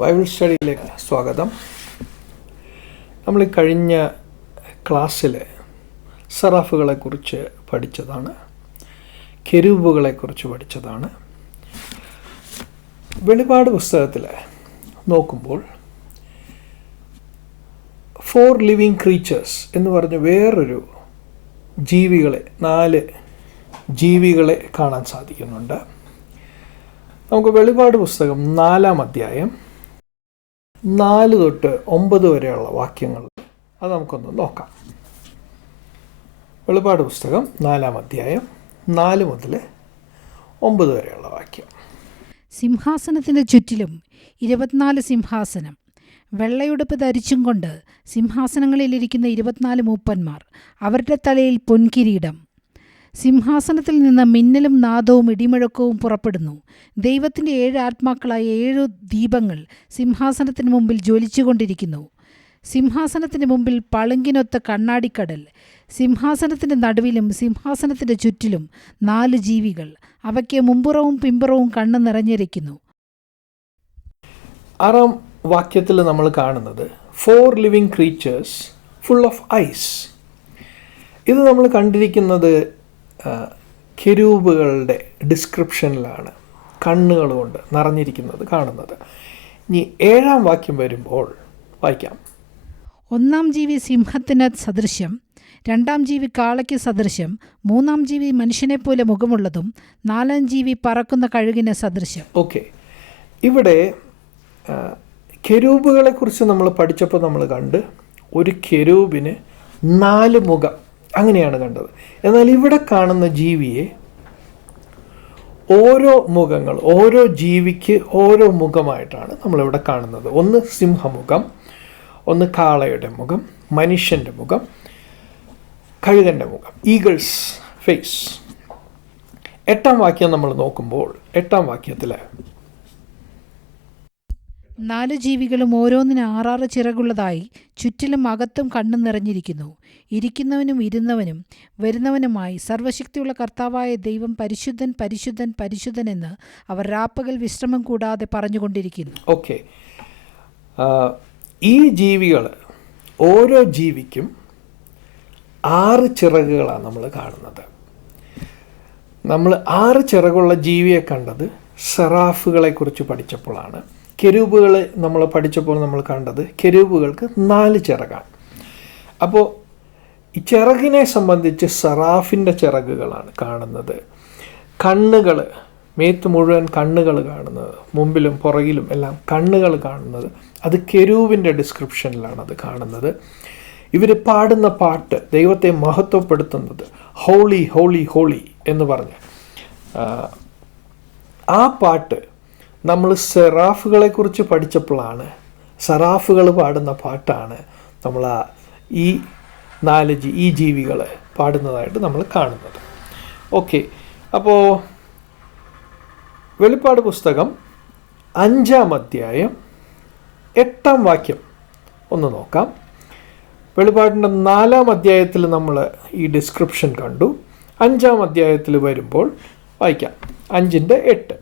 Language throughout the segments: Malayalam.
ബൈബിൾ സ്റ്റഡിയിലേക്ക് സ്വാഗതം. നമ്മൾ ഈ കഴിഞ്ഞ ക്ലാസ്സിൽ സെറാഫുകളെക്കുറിച്ച് പഠിച്ചതാണ്, കെരൂബുകളെക്കുറിച്ച് പഠിച്ചതാണ്. വെളിപാട് പുസ്തകത്തിൽ നോക്കുമ്പോൾ 4 ലിവിങ് ക്രീച്ചേഴ്സ് എന്ന് പറഞ്ഞ് വേറൊരു ജീവികളെ, 4 ജീവികളെ കാണാൻ സാധിക്കുന്നുണ്ട്. നമുക്ക് വെളിപാട് പുസ്തകം 4-ാം അധ്യായം 4 തൊട്ട് 9 വരെയുള്ള വാക്യങ്ങൾ അത് നമുക്കൊന്ന് നോക്കാം. വെളിപാട് പുസ്തകം 4-ാം അധ്യായം 4 മുതൽ 9 വരെയുള്ള വാക്യം. സിംഹാസനത്തിൻ്റെ ചുറ്റിലും 24 സിംഹാസനം, വെള്ളയുടുപ്പ് ധരിച്ചും കൊണ്ട് സിംഹാസനങ്ങളിലിരിക്കുന്ന 24 മൂപ്പന്മാർ, അവരുടെ തലയിൽ പൊൻകിരീടം. സിംഹാസനത്തിൽ നിന്ന് മിന്നലും നാദവും ഇടിമുഴക്കവും പുറപ്പെടുന്നു. ദൈവത്തിൻ്റെ 7 ആത്മാക്കളായ 7 ദീപങ്ങൾ സിംഹാസനത്തിന് മുമ്പിൽ ജ്വലിച്ചുകൊണ്ടിരിക്കുന്നു. സിംഹാസനത്തിന് മുമ്പിൽ പളുങ്കിനൊത്ത കണ്ണാടിക്കടൽ. സിംഹാസനത്തിൻ്റെ നടുവിലും സിംഹാസനത്തിൻ്റെ ചുറ്റിലും 4 ജീവികൾ, അവയ്ക്ക് മുമ്പുറവും പിമ്പുറവും കണ്ണ് നിറഞ്ഞിരിക്കുന്നു. 6-ാം വാക്യത്തിൽ നമ്മൾ കാണുന്നത് 4 living creatures full of eyes. ഇത് നമ്മൾ കണ്ടിരിക്കുന്നത് കെരൂബുകളുടെ ഡിസ്ക്രിപ്ഷനിലാണ്, കണ്ണുകൾ കൊണ്ട് നിറഞ്ഞിരിക്കുന്നത് കാണുന്നത്. ഇനി 7-ാം വാക്യം വരുമ്പോൾ വായിക്കാം. 1-ാം ജീവി സിംഹത്തിന് സദൃശ്യം, 2-ാം ജീവി കാളയ്ക്ക് സദൃശ്യം, 3-ാം ജീവി മനുഷ്യനെപ്പോലെ മുഖമുള്ളതും, 4-ാം ജീവി പറക്കുന്ന കഴുകിന് സദൃശ്യം. ഓക്കെ, ഇവിടെ കെരൂബുകളെക്കുറിച്ച് നമ്മൾ പഠിച്ചപ്പോൾ നമ്മൾ കണ്ട് ഒരു കെരൂബിന് 4 മുഖം, അങ്ങനെയാണ് കണ്ടത്. എന്നാൽ ഇവിടെ കാണുന്ന ജീവിയെ ഓരോ മുഖങ്ങൾ, ഓരോ ജീവിക്ക് ഓരോ മുഖമായിട്ടാണ് നമ്മളിവിടെ കാണുന്നത്. ഒന്ന് സിംഹമുഖം, ഒന്ന് കാളയുടെ മുഖം, മനുഷ്യൻ്റെ മുഖം, കഴുകൻ്റെ മുഖം, ഈഗിൾസ് ഫേസ്. 8-ാം വാക്യം നമ്മൾ നോക്കുമ്പോൾ 8-ാം വാക്യത്തിൽ 4 ജീവികളും ഓരോന്നിന് 6 ചിറകുള്ളതായി ചുറ്റിലും അകത്തും കണ്ണും നിറഞ്ഞിരിക്കുന്നു. ഇരിക്കുന്നവനും ഇരുന്നവനും വരുന്നവനുമായി സർവശക്തിയുള്ള കർത്താവായ ദൈവം പരിശുദ്ധൻ പരിശുദ്ധൻ പരിശുദ്ധൻ എന്ന് അവർ രാപ്പകൽ വിശ്രമം കൂടാതെ പറഞ്ഞുകൊണ്ടിരിക്കുന്നു. ഓക്കെ, ഈ ജീവികൾ, ഓരോ ജീവിക്കും 6 ചിറകുകളാണ് നമ്മൾ കാണുന്നത്. നമ്മൾ 6 ചിറകുള്ള ജീവിയെ കണ്ടത് സെറാഫുകളെക്കുറിച്ച് പഠിച്ചപ്പോഴാണ്. കെരൂബുകളെ നമ്മൾ പഠിച്ചപ്പോൾ നമ്മൾ കണ്ടത് കെരൂബുകൾക്ക് 4 ചിറകാണ്. അപ്പോൾ ഈ ചിറകിനെ സംബന്ധിച്ച് സെറാഫിൻ്റെ ചിറകുകളാണ് കാണുന്നത്. കണ്ണുകൾ, മേത്ത് മുഴുവൻ കണ്ണുകൾ കാണുന്നത്, മുമ്പിലും പുറകിലും എല്ലാം കണ്ണുകൾ കാണുന്നത്, അത് കെരൂബിൻ്റെ ഡിസ്ക്രിപ്ഷനിലാണ് അത് കാണുന്നത്. ഇവർ പാടുന്ന പാട്ട്, ദൈവത്തെ മഹത്വപ്പെടുത്തുന്നത്, ഹോളി ഹോളി ഹോളി എന്ന് പറഞ്ഞ് ആ പാട്ട് നമ്മൾ സെറാഫുകളെക്കുറിച്ച് പഠിച്ചപ്പോഴാണ്, സെറാഫുകൾ പാടുന്ന പാട്ടാണ് നമ്മൾ ഈ 4 ജീവികൾ പാടുന്നതായിട്ട് നമ്മൾ കാണുന്നത്. ഓക്കെ, അപ്പോൾ വെളിപ്പാട് പുസ്തകം 5-ാം അധ്യായം 8-ാം വാക്യം ഒന്ന് നോക്കാം. വെളിപ്പാടിൻ്റെ 4-ാം അധ്യായത്തിൽ നമ്മൾ ഈ ഡിസ്ക്രിപ്ഷൻ കണ്ടു. 5-ാം അധ്യായത്തിൽ വരുമ്പോൾ വായിക്കാം. 5:8.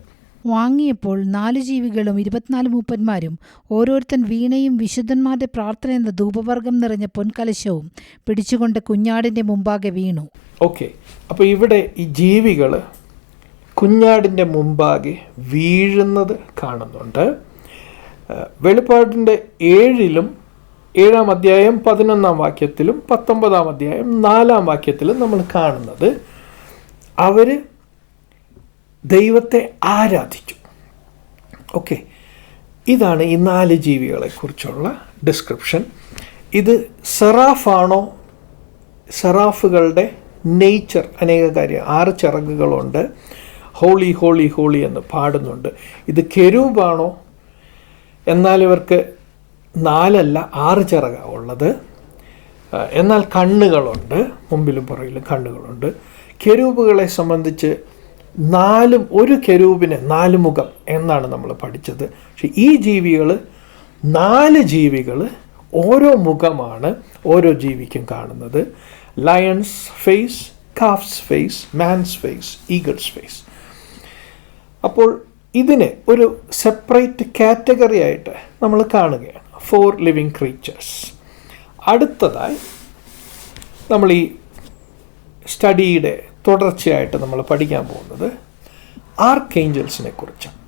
വാങ്ങിയപ്പോൾ 4 ജീവികളും 24 മൂപ്പന്മാരും ഓരോരുത്തൻ വീണയും വിശുദ്ധന്മാരുടെ പ്രാർത്ഥന എന്ന ധൂപവർഗം നിറഞ്ഞ പൊൻകലശവും പിടിച്ചുകൊണ്ട് കുഞ്ഞാടിൻ്റെ മുമ്പാകെ വീണു. ഓക്കെ, അപ്പോൾ ഇവിടെ ഈ ജീവികൾ കുഞ്ഞാടിൻ്റെ മുമ്പാകെ വീഴുന്നത് കാണുന്നുണ്ട്. വെളിപ്പാടിൻ്റെ 7-ലും 7-ാം അധ്യായം 11-ാം വാക്യത്തിലും 19-ാം അധ്യായം 4-ാം വാക്യത്തിലും നമ്മൾ കാണുന്നത് അവർ ദൈവത്തെ ആരാധിച്ചു. ഓക്കെ, ഇതാണ് ഈ 4 ജീവികളെക്കുറിച്ചുള്ള ഡിസ്ക്രിപ്ഷൻ. ഇത് സെറാഫാണോ? സെറാഫുകളുടെ നേച്ചർ അനേക കാര്യം, 6 ചിറകുകളുണ്ട്, ഹോളി ഹോളി ഹോളി എന്ന് പാടുന്നുണ്ട്. ഇത് കെരൂബാണോ? എന്നാൽ ഇവർക്ക് 4 അല്ല 6 ചിറകാണ് ഉള്ളത്. എന്നാൽ കണ്ണുകളുണ്ട്, മുമ്പിലും പുറകിലും കണ്ണുകളുണ്ട്. കെരൂബുകളെ സംബന്ധിച്ച് ഒരു കെരൂബിന് 4 മുഖം എന്നാണ് നമ്മൾ പഠിച്ചത്. പക്ഷെ ഈ ജീവികൾ 4 ജീവികൾ ഓരോ മുഖമാണ് ഓരോ ജീവിക്കും കാണുന്നത്. Lion's face, calf's face, man's face, eagle's face. അപ്പോൾ ഇതിനെ ഒരു സെപ്പറേറ്റ് കാറ്റഗറി ആയിട്ട് നമ്മൾ കാണുകയാണ്. 4 ലിവിങ് ക്രീച്ചേഴ്സ്. അടുത്തതായി നമ്മൾ ഈ സ്റ്റഡിയുടെ തുടർച്ചയായിട്ട് നമ്മൾ പഠിക്കാൻ പോകുന്നത് ആർക്കേഞ്ചൽസിനെ കുറിച്ചാണ്.